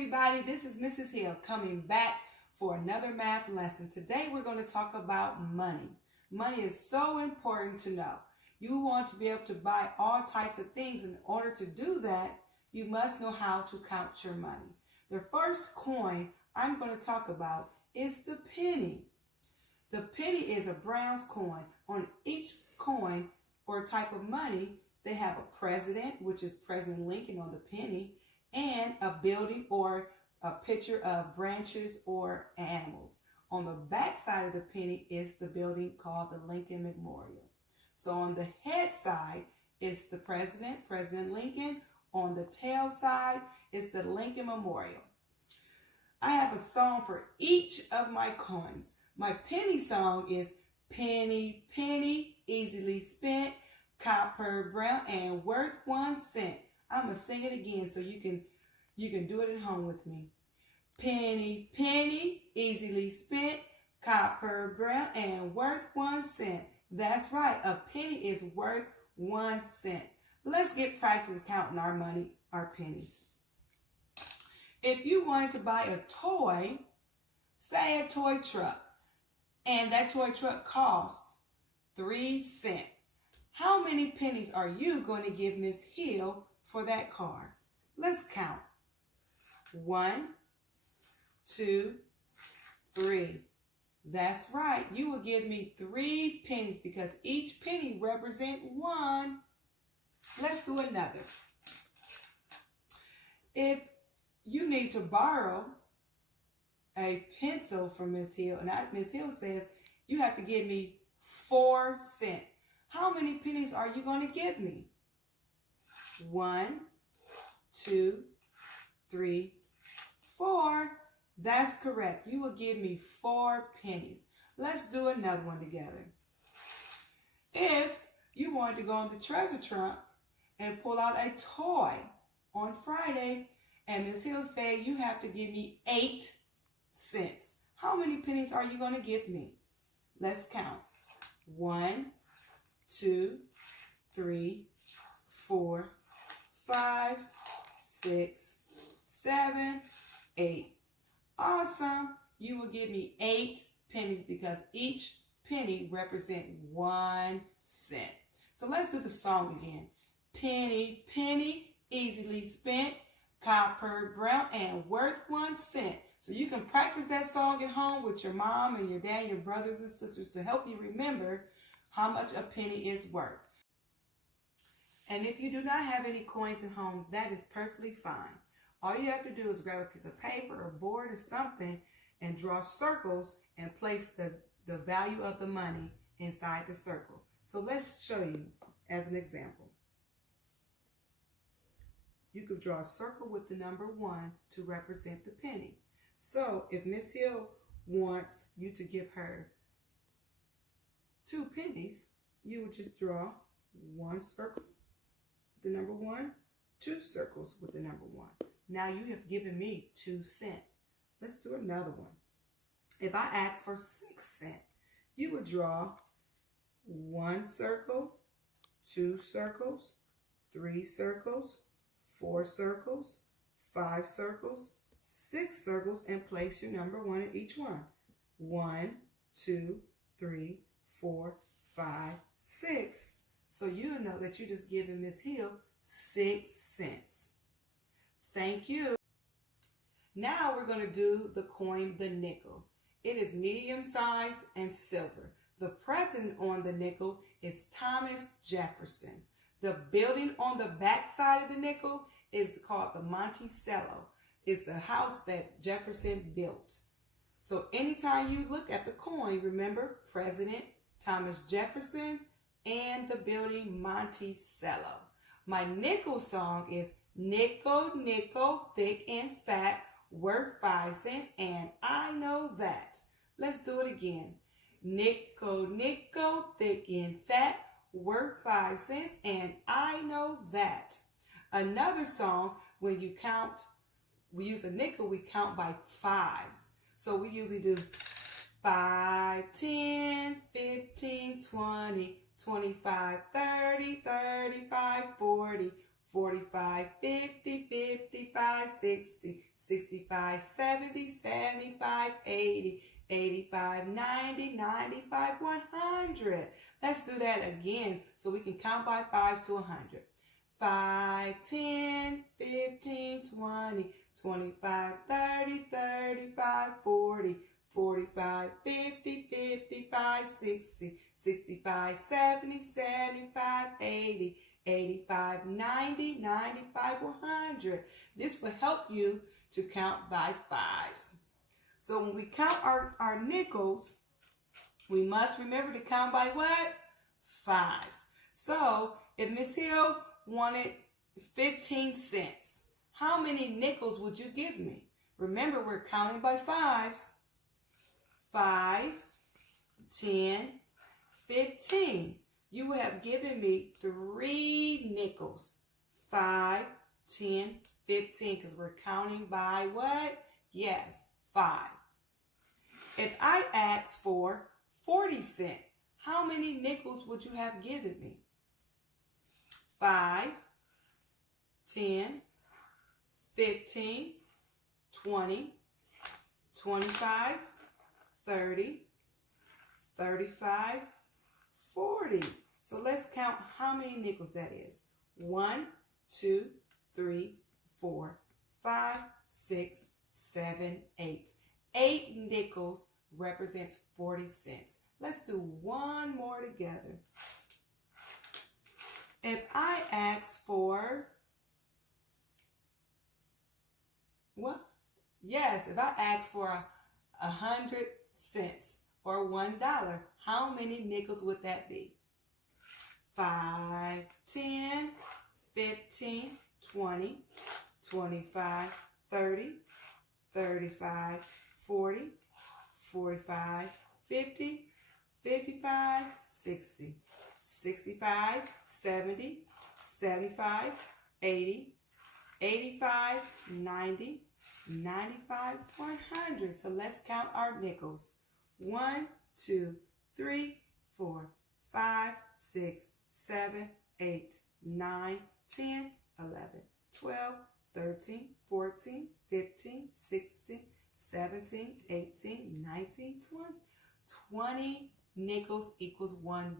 everybody, this is Mrs. Hill coming back for another math lesson. Today we're going to talk about money. Money is so important to know. You want to be able to buy all types of things. In order to do that, you must know how to count your money. The first coin I'm going to talk about is the penny. The penny is a bronze coin. On each coin or type of money, they have a president, which is President Lincoln on the penny, and a building or a picture of branches or animals. On the back side of the penny is the building called the Lincoln Memorial. So on the head side is the president, President Lincoln. On the tail side is the Lincoln Memorial. I have a song for each of my coins. My penny song is penny, penny, easily spent, copper brown and worth 1 cent. I'm going to sing it again so you can do it at home with me. Penny, penny, easily spent, copper brown and worth 1 cent. That's right, a penny is worth 1 cent. Let's get practice counting our money, our pennies. If you wanted to buy a toy, say a toy truck, and that toy truck cost 3 cents. How many pennies are you going to give Miss Hill for that car? Let's count. 1, 2, 3. That's right. You will give me 3 pennies because each penny represents 1. Let's do another. If you need to borrow a pencil from Miss Hill, and Miss Hill says you have to give me 4 cents. How many pennies are you going to give me? 1, 2, 3, 4. That's correct. You will give me 4 pennies. Let's do another one together. If you wanted to go in the treasure trunk and pull out a toy on Friday, and Miss Hill said you have to give me 8 cents. How many pennies are you going to give me? Let's count. 1, 2, 3, 4, 5, 6, 7, 8. Awesome. You will give me 8 pennies because each penny represents 1 cent. So let's do the song again. Penny, penny, easily spent, copper brown and worth 1 cent. So you can practice that song at home with your mom and your dad, your brothers and sisters to help you remember how much a penny is worth. And if you do not have any coins at home, that is perfectly fine. All you have to do is grab a piece of paper or board or something and draw circles and place the value of the money inside the circle. So let's show you as an example. You could draw a circle with the number 1 to represent the penny. So if Miss Hill wants you to give her 2 pennies, you would just draw 1 circle with the number 1, 2 circles with the number 1. Now you have given me 2 cents. Let's do another one. If I ask for 6 cents, you would draw 1 circle, 2 circles, 3 circles, 4 circles, 5 circles, 6 circles, and place your number 1 in each one. 1, 2, 3, 4, 5, 6. So you know that you just given Miss Hill 6 cents. Thank you. Now we're going to do the coin, the nickel. It is medium size and silver. The president on the nickel is Thomas Jefferson. The building on the back side of the nickel is called the Monticello. It's the house that Jefferson built. So anytime you look at the coin, remember President Thomas Jefferson and the building Monticello. My nickel song is nickel, nickel, thick and fat, worth 5 cents, and I know that. Let's do it again. Nickel, nickel, thick and fat, worth 5 cents, and I know that. Another song, when you count, we use a nickel, we count by 5s. So we usually do 5, 10, 15, 20, 25, 30, 35, 40, 45, 50, 55, 60, 65, 70, 75, 80, 85, 90, 95, 100. Let's do that again so we can count by fives to 100. 5, 10, 15, 20, 25, 30, 35, 40, 45, 50, 55, 60, 65, 70, 75, 80, 85, 90, 95, 100. This will help you to count by fives. So when we count our nickels, we must remember to count by what? Fives. So if Miss Hill wanted 15 cents, how many nickels would you give me? Remember, we're counting by fives. 5, 10, 15. You would have given me 3 nickels. 5, 10, 15, because we're counting by what? Yes, 5. If I asked for 40 cents, how many nickels would you have given me? 5, 10, 15, 20, 25, 30, 35, 40. So let's count how many nickels that is. 1, 2, 3, 4, 5, 6, 7, 8. 8 nickels represents 40 cents. Let's do one more together. If I ask for what? Yes, if I ask for 100 cents or $1, how many nickels would that be? 5, 10, 15, 20, 25, 30, 35, 40, 45, 50, 55, 60, 65, 70, 75, 80, 85, 90, 95, 100. So let's count our nickels. 1, 2, 3, 4, 5, 6, 7, 8, 9, 10, 11, 12, 13, 14, 15, 16, 17, 18, 19, 20. 20 nickels equals $1.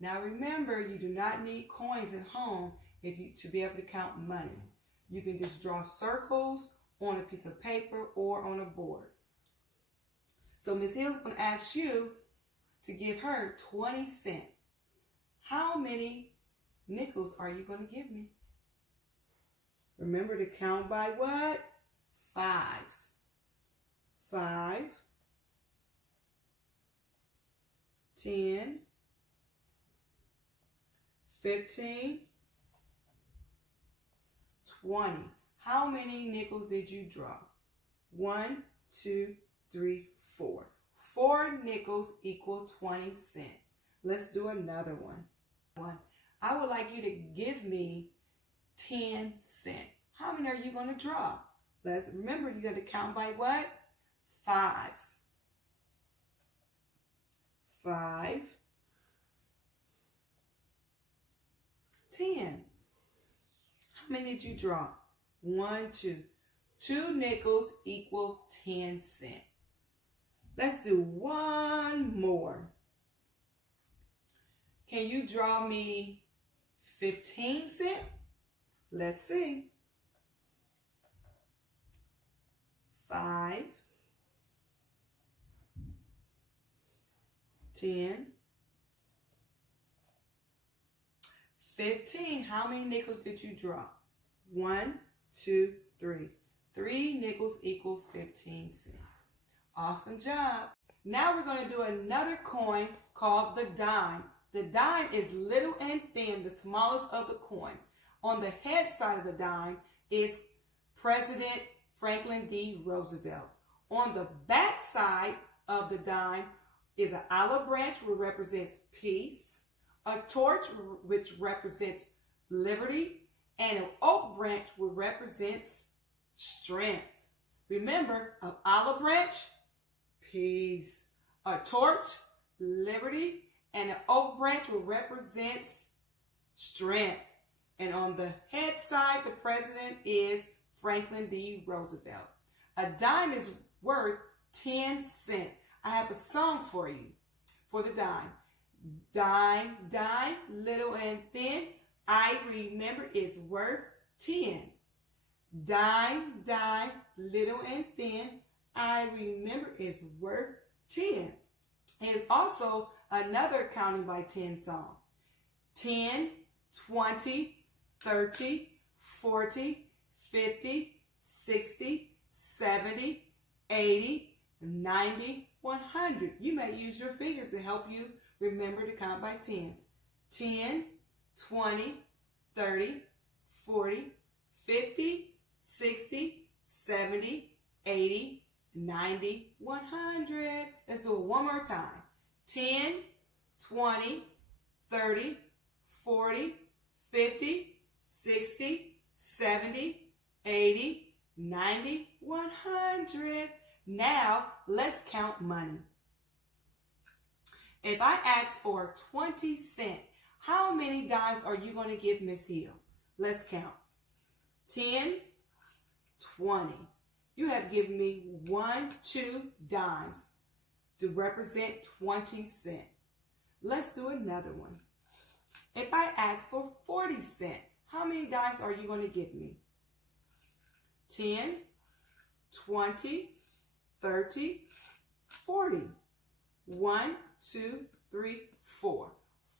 Now remember, you do not need coins at home to be able to count money. You can just draw circles on a piece of paper or on a board. So Ms. Hill's going to ask you to give her 20 cents. How many nickels are you going to give me? Remember to count by what? Fives. 5, 10, 15, 20. How many nickels did you draw? 1, 2, 3, 4. 4 nickels equal 20 cents. Let's do another one. I would like you to give me 10 cents. How many are you going to draw? Let's remember, you got to count by what? Fives. 5, 10. How many did you draw? 1, 2. 2 nickels equal 10 cents. Let's do one more. Can you draw me 15 cents? Let's see. 5, 10, 15. How many nickels did you draw? 1, 2, 3. 3 nickels equal 15 cents. Awesome job. Now we're going to do another coin called the dime. The dime is little and thin, the smallest of the coins. On the head side of the dime is President Franklin D. Roosevelt. On the back side of the dime is an olive branch, which represents peace, a torch, which represents liberty, and an oak branch, which represents strength. Remember, an olive branch, peace, a torch, liberty, and an oak branch, which represents strength. And on the head side, the president is Franklin D. Roosevelt. A dime is worth 10 cents. I have a song for you for the dime. Dime, dime, little and thin, I remember it's worth 10. Dime, dime, little and thin, I remember it's worth 10. And it's also another counting by 10 song. 10, 20, 30, 40, 50, 60, 70, 80, 90, 100. You may use your finger to help you remember to count by tens. 10, 20, 30, 40, 50, 60, 70, 80, 90, 100. Let's do it one more time. 10, 20, 30, 40, 50, 60, 70, 80, 90, 100. Now, let's count money. If I ask for 20 cents, how many dimes are you going to give Miss Hill? Let's count. 10, 20. You have given me 1, 2 dimes to represent 20 cents. Let's do another one. If I ask for 40 cents, how many dimes are you going to give me? 10, 20, 30, 40. 1, 2, 3, 4.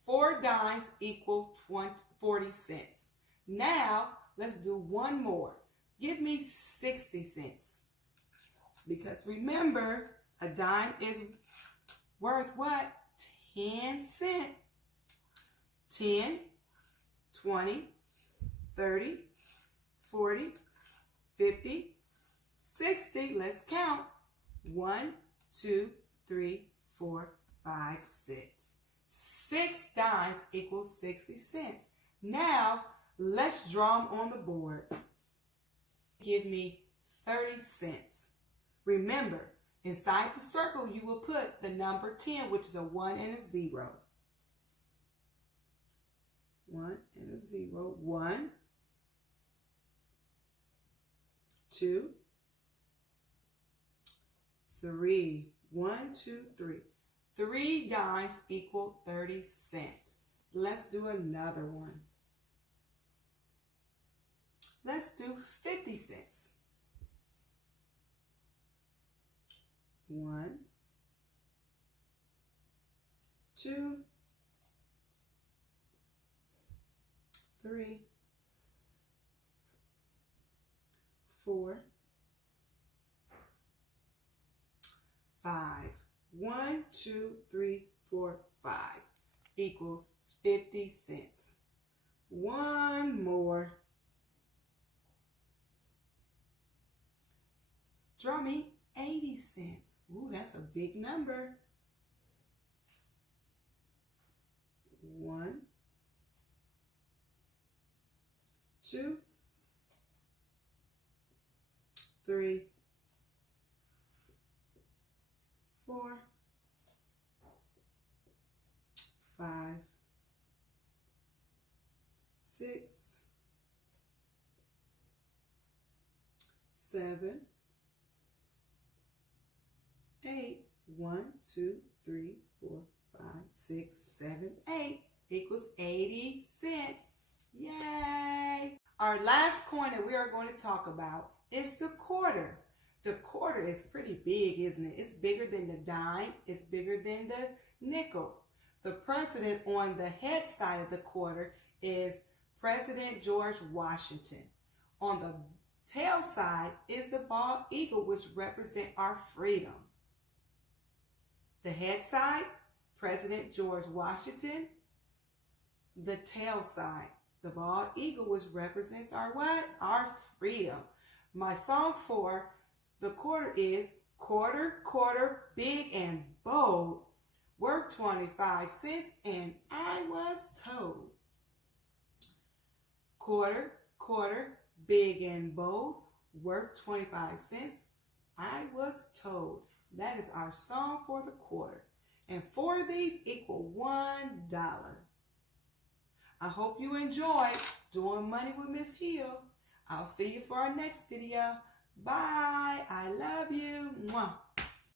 4 dimes equal 40 cents. Now, let's do one more. Give me 60 cents. Because remember, a dime is worth what? 10 cents. 10, 20, 30, 40, 50, 60. Let's count. 1, 2, 3, 4, 5, 6. 6 dimes equals 60 cents. Now, let's draw them on the board. Give me 30 cents. Remember, inside the circle, you will put the number 10, which is a 1 and a 0. 1 and a 0. 1, 2, 3. 1, 2, 3. 3 dimes equal 30 cents. Let's do another one. Let's do 50 cents. 1, 2, 3, 4, 5. 1, 2, 3, 4, 5 equals 50 cents. One more. Draw me 80 cents. Ooh, that's a big number. 1, 2, 3, 4, 5, 6, 7, 8. 1, 2, 3, 4, 5, 6, 7, 8 equals 80 cents. Yay! Our last coin that we are going to talk about is the quarter. The quarter is pretty big, isn't it? It's bigger than the dime. It's bigger than the nickel. The president on the head side of the quarter is President George Washington. On the tail side is the bald eagle, which represents our freedom. The head side, President George Washington. The tail side, the bald eagle, which represents our what? Our freedom. My song for the quarter is quarter, quarter, big and bold, worth 25 cents, and I was told. Quarter, quarter, big and bold, worth 25 cents, I was told. That is our song for the quarter. And 4 of these equal $1. I hope you enjoyed doing money with Miss Hill. I'll see you for our next video. Bye. I love you. Mwah.